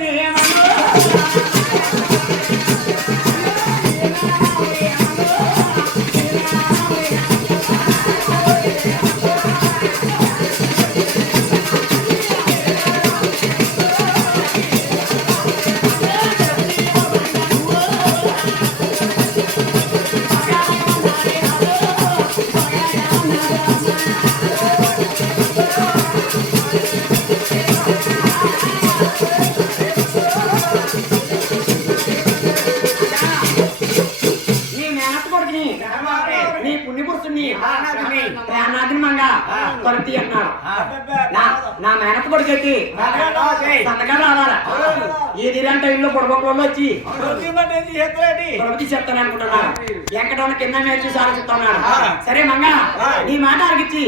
కొడుకుని నా అయితే సంతకాలు రావాలా? ఏది అంటే ఇల్లు పొడవకోళ్ళు వచ్చి చెప్తాను అనుకుంటున్నాను ఎక్కడ కింద మేర్చి సాధిస్తున్నాడు సరే మంగ నీ మాట అడిగిచ్చి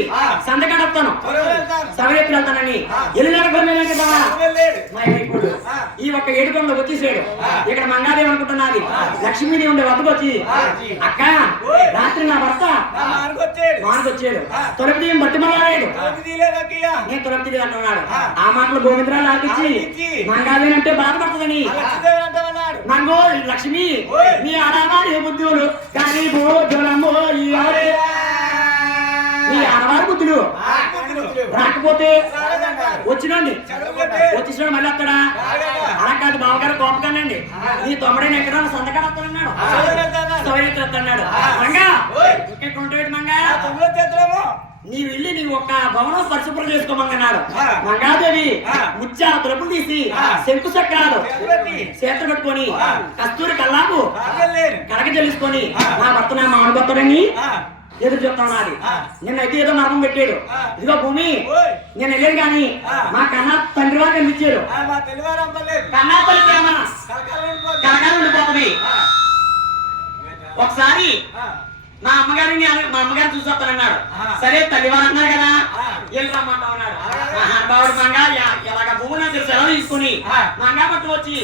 సంతకాలు వస్తాను సవరెత్తులు వెళ్తానని. ఎల్లు నడపలేదు కదా ఈ ఒక్క ఏడుకొండ వచ్చేసాడు. ఇక్కడ మంగాదేవి అనుకుంటున్నది. లక్ష్మీదేవి ఉండే వద్దకు వచ్చి అక్క రాత్రి నా భర్త వానకొచ్చాడు తొలపి తీయం బతిమలాడాడు. నేను తీయదు అంటున్నాడు ఆ. మాటలు గోవిందరాలు ఆపించి మంగాదేవి అంటే బాధపడుతుందని. మంగో లక్ష్మి నీ ఆడవారి బుద్ధులు కానీ. నీ బుద్ధులు. రాకపోతే వచ్చినండి. వచ్చేసిన మళ్ళీ అక్కడ అలా కాదు బావగారు కోపగానండి నీ తమ్ముడైన ఎక్కడ సంతకాలు వస్తానన్నాడు. సౌర్యత్ర వస్తున్నాడు మంగా. మంగా. నీ వెళ్ళి నీ ఒక్క భవనం పరిశుభ్రం చేసుకోమన్నాడు. మంగాదేవి ఆ. ముత్యాల తలుపులు తీసి. శంకు చక్రాలు. చేతులు పెట్టుకొని. కస్తూరి కల్లాపు కడక చెల్లించుకొని. నా భర్త నా ఆ. ఎదురు చెప్తా ఆ. నిన్నైతే ఏదో మరణం పెట్టాడు. ఇదిగో భూమి. నేను వెళ్ళాను కానీ. మా కన్నా తండ్రి వారు కనిపించారు కన్నా తల్లి ప్రేమ కనకాలు ఉండిపోతుంది ఒకసారి మా అమ్మగారిని మా అమ్మగారిని చూసి వస్తానన్నాడు ఆ. సరే తల్లివారు అన్నారు కదా ఆ. వెళ్ళి రమ్మంటా ఉన్నాడు. మహానుభావుడు మంగా ఎలాగ భూమి దగ్గర సెలవు తీసుకుని. మంగా పట్టు వచ్చి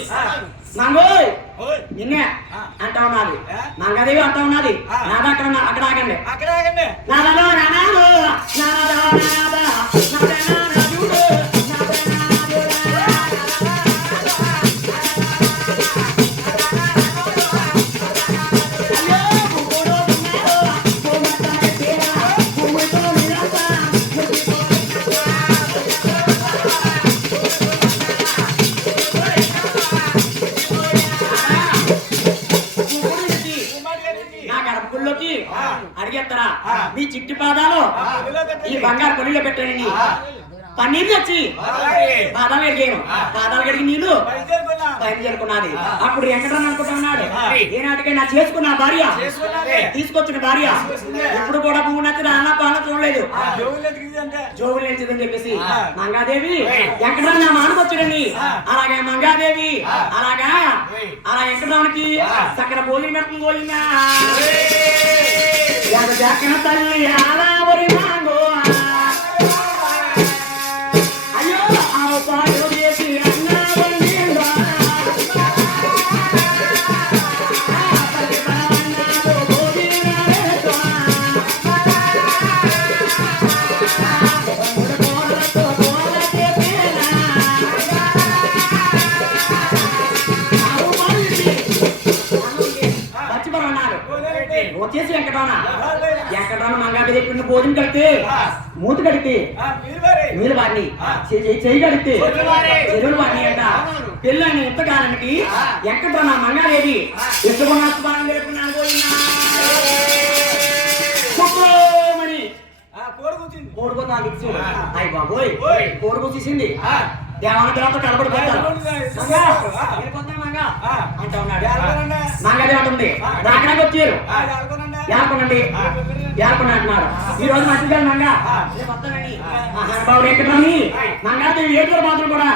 ఓయ్. నిన్నే. అంటా ఉన్నది. మంగాదేవి అంటా ఉన్నది. నాదా అక్కడ ఉన్నా- అక్కడ ఆగండి అక్కడ ఆగండి నాదలో నానాలు, నానాదో నానాదా, నాదే ఆ. అడిగేస్తారా. మీ చిట్టి పాదాలు. ఈ బంగారు పొలిలో పెట్టండి. పన్నీరు. పాదాలు కడిగాను ఆ. పాదాలు కడిగి నీళ్ళు. పైన చేరుకున్నది. అప్పుడు వెంకటరమణ అనుకుంటున్నాడు. ఏనాటికే నా చేసుకున్న భార్య. తీసుకొచ్చిన భార్య. ఇప్పుడు కూడా పువ్వు నచ్చి రానా పాన చూడలేదు జోగులు నిలిచిందని చెప్పేసి. మంగాదేవి. వెంకటరమణ నా మానకొచ్చాడండి. అలాగే మంగాదేవి. అలాగా. అలా వెంకటరమణకి. చక్కర భోజనం పెడుతుంది పోయిందా తల్లి అలా భోజనం కడితే. మూతి కడితే మీరు ఆ. చెయ్యి కడితే చెరువులు వాడిని అంట. పెళ్ళని ఎంతకాలానికి ఆ. వెంకటరమణ మంగాదేవి ఆ. ఎత్తుకున్న అస్తమానం లేకున్నాను పోయినా కుక్కమని ఆ, కోడి కూర్చుంది. కోడుకో నాకు ఇచ్చాడు ఆ. అయ్యి బాబోయ్ ఓయ్. కోడుకు తీసింది ఆ. దేవాన తర్వాత కనబడిపోతారు కనబడుతుంది. మంగా ఆ. వెళ్ళిపోతున్నా మంగా ఆ. అంటా ఉన్నాడు ఆ. రాకడానికి వచ్చారు యాపన అంటున్నాడు ఈ రోజు మంచిగా మంగా మహానుభావుడు ఎక్కడని మంగాదేవి ఏడుగురు మాత్రం కూడా?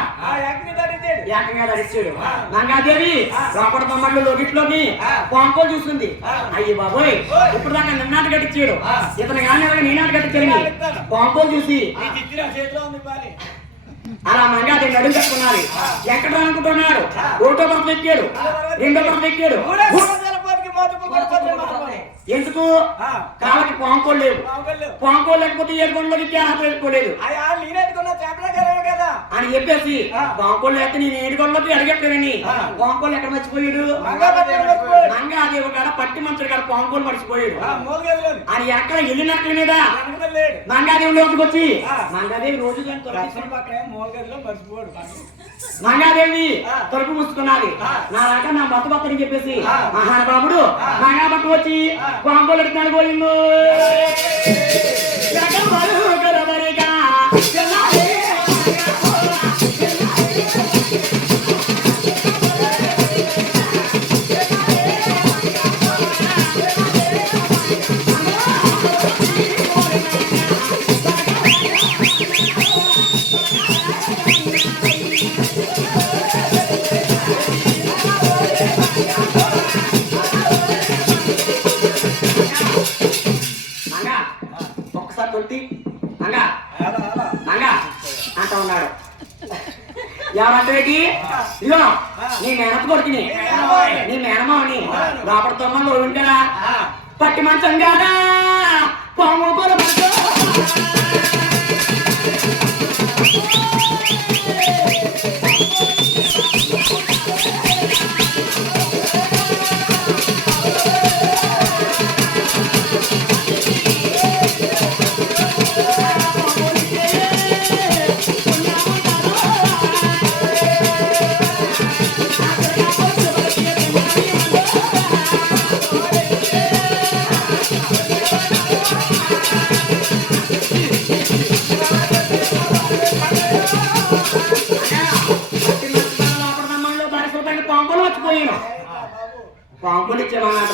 ఏకంగా ధరిస్తాడు. మంగాదేవి. లోపల బొమ్మలు లోకిట్లోకి ఆ. పాంపో చూస్తుంది. అయ్యి బాబోయ్. ఇప్పుడు దాకా నిన్నాటి కట్టించాడు. ఇతను కానీ అలాగే నేనాటి కట్టించాడు. పాంపో చూసి. అలా మంగాదేవి నడుము కట్టుకున్నది ఆ. ఎక్కడ అనుకుంటున్నాడు. ఒకటో భర్త ఎక్కాడు రెండో భర్త ఎక్కాడు ఎందుకు కాళ్ళకి పాంకోలు లేవు. పాంకోలు లేకపోతే చేపల గెలవ కదా అని చెప్పేసి ఆ. గోంకోళ్ళు అయితే నేను ఏడుగొండలోకి అడిగెట్టానని ఆ. గోంకోళ్ళు ఎక్కడ మర్చిపోయాడు మర్చిపోయాడు. మంగాదేవి కాడ పట్టి మంచుడు కాడ పాంకోలు మర్చిపోయాడు. అని ఎక్కడ ఇల్లు నక్కల మీద. మంగాదేవి లోకి వచ్చి ఆ. మంగాదేవి రోజు మంగాదేవి. తలుపు మూసుకున్నది. నా రాక నా మత భక్తుని చెప్పేసి. మహానుభావుడు. మంగా పట్టు వచ్చి ఆ. పాంకోలు ఎడుతున్నాడు పోయిండు ఎవరంటే ఇదిగో నీ కొడుకుని. మేనమావని. నీ మేనమావని లోపల తొమ్మలో ఉంటారా. పట్టి మంచం గారా పాము కూర పాంపులు ఇచ్చేమన్నాడు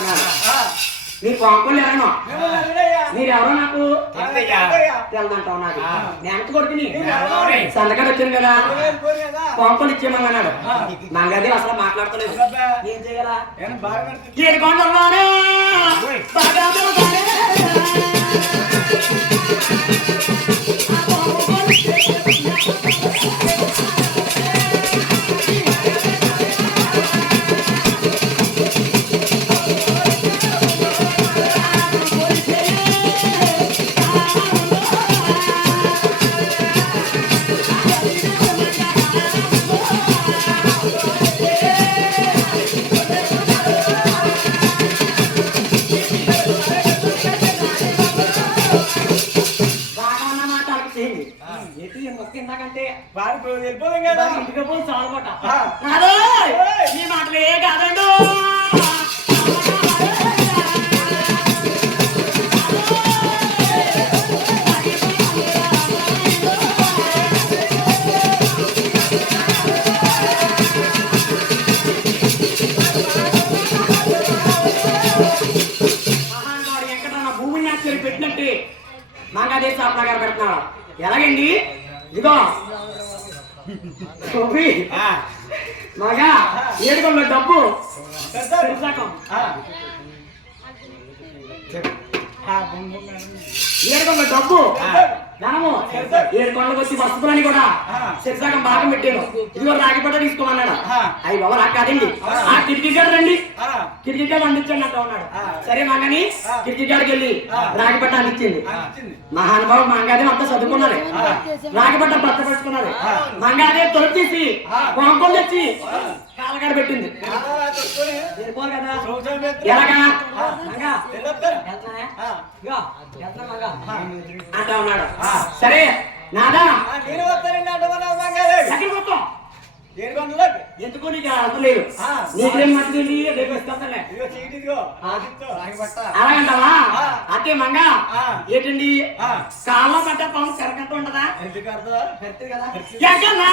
ఆ. నీ పాంపులు ఎవరో మేము నలుగురయ్యా. మీరెవరో నాకు. తెలదంటావు నాకు. నేను కొడుకుని ఎవరోని? సంతకాలు వచ్చింది కదా. పాంపులు ఇచ్చేమన్నాడు. మంగది అసలు మాట్లాడతలేదు. ఏం చేయాలా ఏం కదా ఇంటికి పోయి. నాదోయ్! ఓయ్! ఈ మాటలు ఏ కాదండు ఆ. మగా ఏడుకొండ డబ్బు. ఏడుకొండ డబ్బు. ధనము. ఏడు కొండలకు వచ్చి వస్తువులని కూడా ఆ. శిరసాకం భాగం పెట్టాను ఇదిగో రాగిపట్ట తీసుకోమన్నాడు ఆ. అవి బాబా నాకు కాదండి ఆ. ఆ కిటికీ గారు రండి ఆ. కిటికీ గారు అందించండి అంటూ ఉన్నాడు ఆ. సరే మంగని ఆ. కిటికీ గారికి వెళ్ళి ఆ. రాగిపట్ట అందించింది ఆ. మహానుభావు మంగాదే అంతా చదువుకున్నది ఆ. రాగిపట్ట భద్రపరుచుకున్నది ఆ. మంగాదే తొలి తీసి ఆ. కొంపలు తెచ్చి ఆ. కాలగాడ పెట్టింది. అంటా ఉన్నాడు. సరే నాదా? నేను వస్తానండి అంటున్నావు ఎందుకు నీకు అర్థం లేదు. నీకేం మంచిది రేపు రాగిపట్ట. అలాగంటావా. అదే మంగా. ఏంటండి? ఆ. కాళ్ళలో పడ్డ పాము కరకట్ట ఉండదా కదా? ఎక్కడా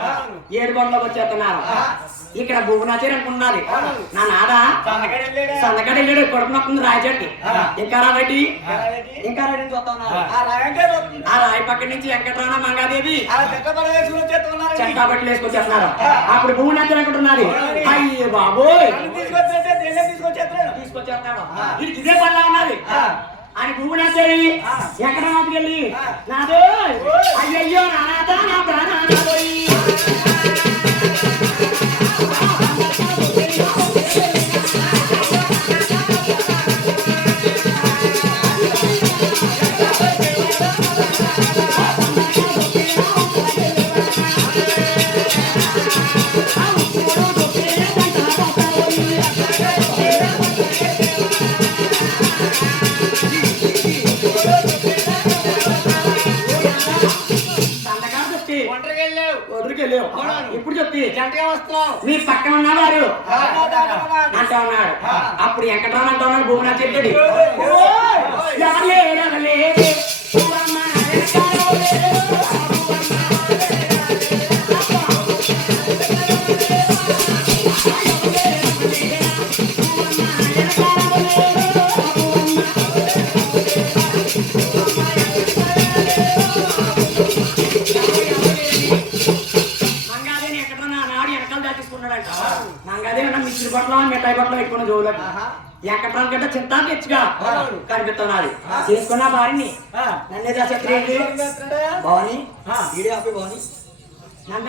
ఆ. ఏడు కొండలోకి వచ్చేస్తున్నారు. ఇక్కడ భువనాచారి అనుకున్నది నా నాద? సన్నగాడు వెళ్ళాడా? సన్నగడ వెళ్ళాడు. కొడుకు నొక్కుంది రాయచెట్టి ఆ. ఇంకా రాయటి? ఇంకా ఉన్నారు ఆ. రాయి పక్క నుంచి వెంకటరమణ మంగాదేవి ఆ చెక్క పడ వేసుకుని వచ్చేస్తున్నారండి. చెట్టా బట్టలు వేసుకొచ్చేస్తున్నారు అప్పుడు భువనాచారి అనుకుంటున్నది. అయ్యే బాబోయ్? తీసుకొచ్చేస్తాడు. వీడికి ఇదే పనిలా ఉన్నది. అని భువనేశ్వరి ఆ. ఎక్కడానికి వెళ్ళి. నాదో. అయ్యయ్యో నానాథ నా ప్రాణానాథోయ్. సంతకాలు మీ పక్కన ఆ, దాటుకున్నాడు. అంటా ఉన్నాడు. అప్పుడు వెంకటరామ అంటా ఉన్నాడు భువనాథ్ చెప్పాడు మిఠాయి బట్టలు పెట్టుకున్న జోవులకు ఆహా. ఎక్కడానికి కంటే చింత తెచ్చుగా అవును. కనిపిస్తున్నది. చేసుకున్న భార్యని. నన్నే చేస్తున్నాడా? భవాని. నన్ను